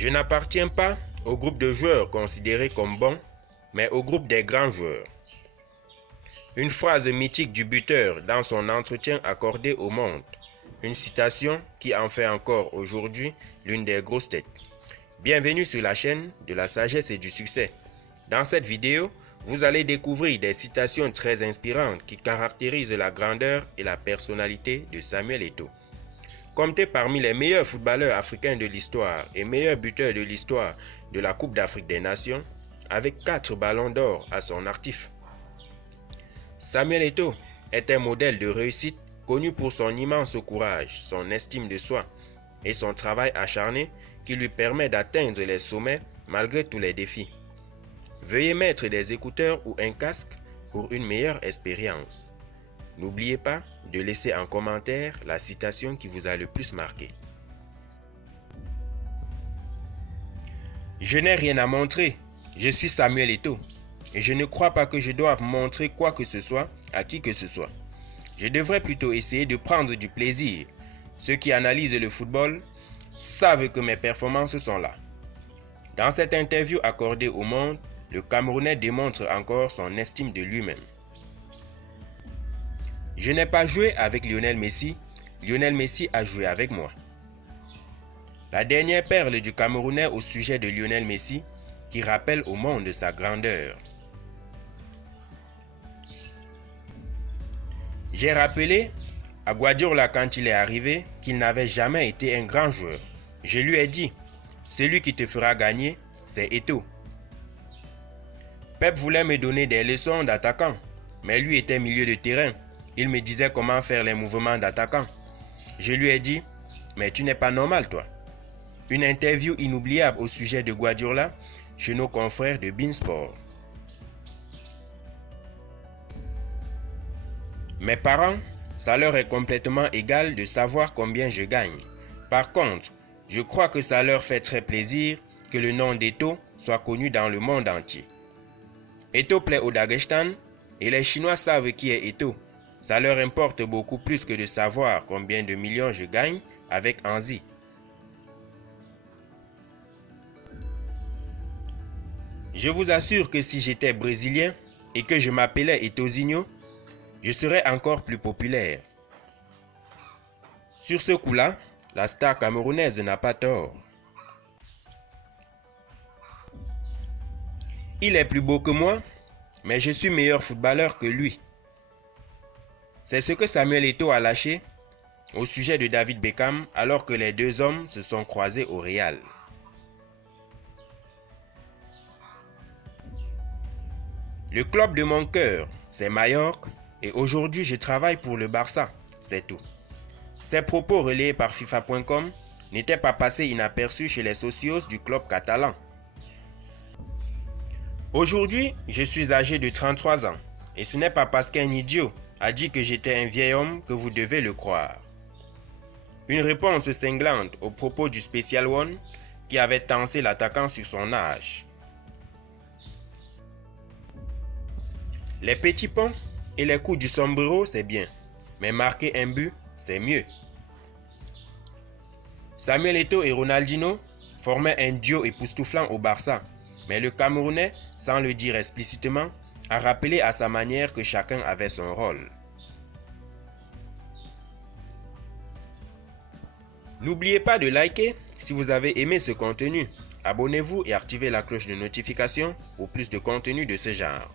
Je n'appartiens pas au groupe de joueurs considérés comme bons, mais au groupe des grands joueurs. Une phrase mythique du buteur dans son entretien accordé au Monde. Une citation qui en fait encore aujourd'hui l'une des grosses têtes. Bienvenue sur la chaîne de la sagesse et du succès. Dans cette vidéo, vous allez découvrir des citations très inspirantes qui caractérisent la grandeur et la personnalité de Samuel Eto'o. Compté parmi les meilleurs footballeurs africains de l'histoire et meilleurs buteurs de l'histoire de la Coupe d'Afrique des Nations, avec 4 ballons d'or à son actif. Samuel Eto'o est un modèle de réussite connu pour son immense courage, son estime de soi et son travail acharné qui lui permet d'atteindre les sommets malgré tous les défis. Veuillez mettre des écouteurs ou un casque pour une meilleure expérience. N'oubliez pas de laisser en commentaire la citation qui vous a le plus marqué. Je n'ai rien à montrer, je suis Samuel Eto'o et je ne crois pas que je doive montrer quoi que ce soit à qui que ce soit. Je devrais plutôt essayer de prendre du plaisir. Ceux qui analysent le football savent que mes performances sont là. Dans cette interview accordée au Monde, le Camerounais démontre encore son estime de lui-même. Je n'ai pas joué avec Lionel Messi a joué avec moi. La dernière perle du Camerounais au sujet de Lionel Messi qui rappelle au monde sa grandeur. J'ai rappelé à Guardiola quand il est arrivé qu'il n'avait jamais été un grand joueur. Je lui ai dit, celui qui te fera gagner, c'est Eto'o. Pep voulait me donner des leçons d'attaquant, mais lui était milieu de terrain. Il me disait comment faire les mouvements d'attaquant. Je lui ai dit, mais tu n'es pas normal toi. Une interview inoubliable au sujet de Guardiola chez nos confrères de Beansport. Mes parents, ça leur est complètement égal de savoir combien je gagne. Par contre, je crois que ça leur fait très plaisir que le nom d'Eto'o soit connu dans le monde entier. Eto'o plaît au Daghestan et les Chinois savent qui est Eto'o. Ça leur importe beaucoup plus que de savoir combien de millions je gagne avec Anzi. Je vous assure que si j'étais brésilien et que je m'appelais Eto'Zinho, je serais encore plus populaire. Sur ce coup-là, la star camerounaise n'a pas tort. Il est plus beau que moi, mais je suis meilleur footballeur que lui. C'est ce que Samuel Eto'o a lâché au sujet de David Beckham alors que les deux hommes se sont croisés au Real. Le club de mon cœur, c'est Majorque et aujourd'hui je travaille pour le Barça, c'est tout. Ces propos relayés par FIFA.com n'étaient pas passés inaperçus chez les socios du club catalan. Aujourd'hui, je suis âgé de 33 ans et ce n'est pas parce qu'un idiot a dit que j'étais un vieil homme que vous devez le croire. Une réponse cinglante aux propos du Special One qui avait tensé l'attaquant sur son âge. Les petits ponts et les coups du sombrero, c'est bien, mais marquer un but, c'est mieux. Samuel Eto'o et Ronaldinho formaient un duo époustouflant au Barça, mais le Camerounais, sans le dire explicitement, a rappelé à sa manière que chacun avait son rôle. N'oubliez pas de liker si vous avez aimé ce contenu. Abonnez-vous et activez la cloche de notification pour plus de contenu de ce genre.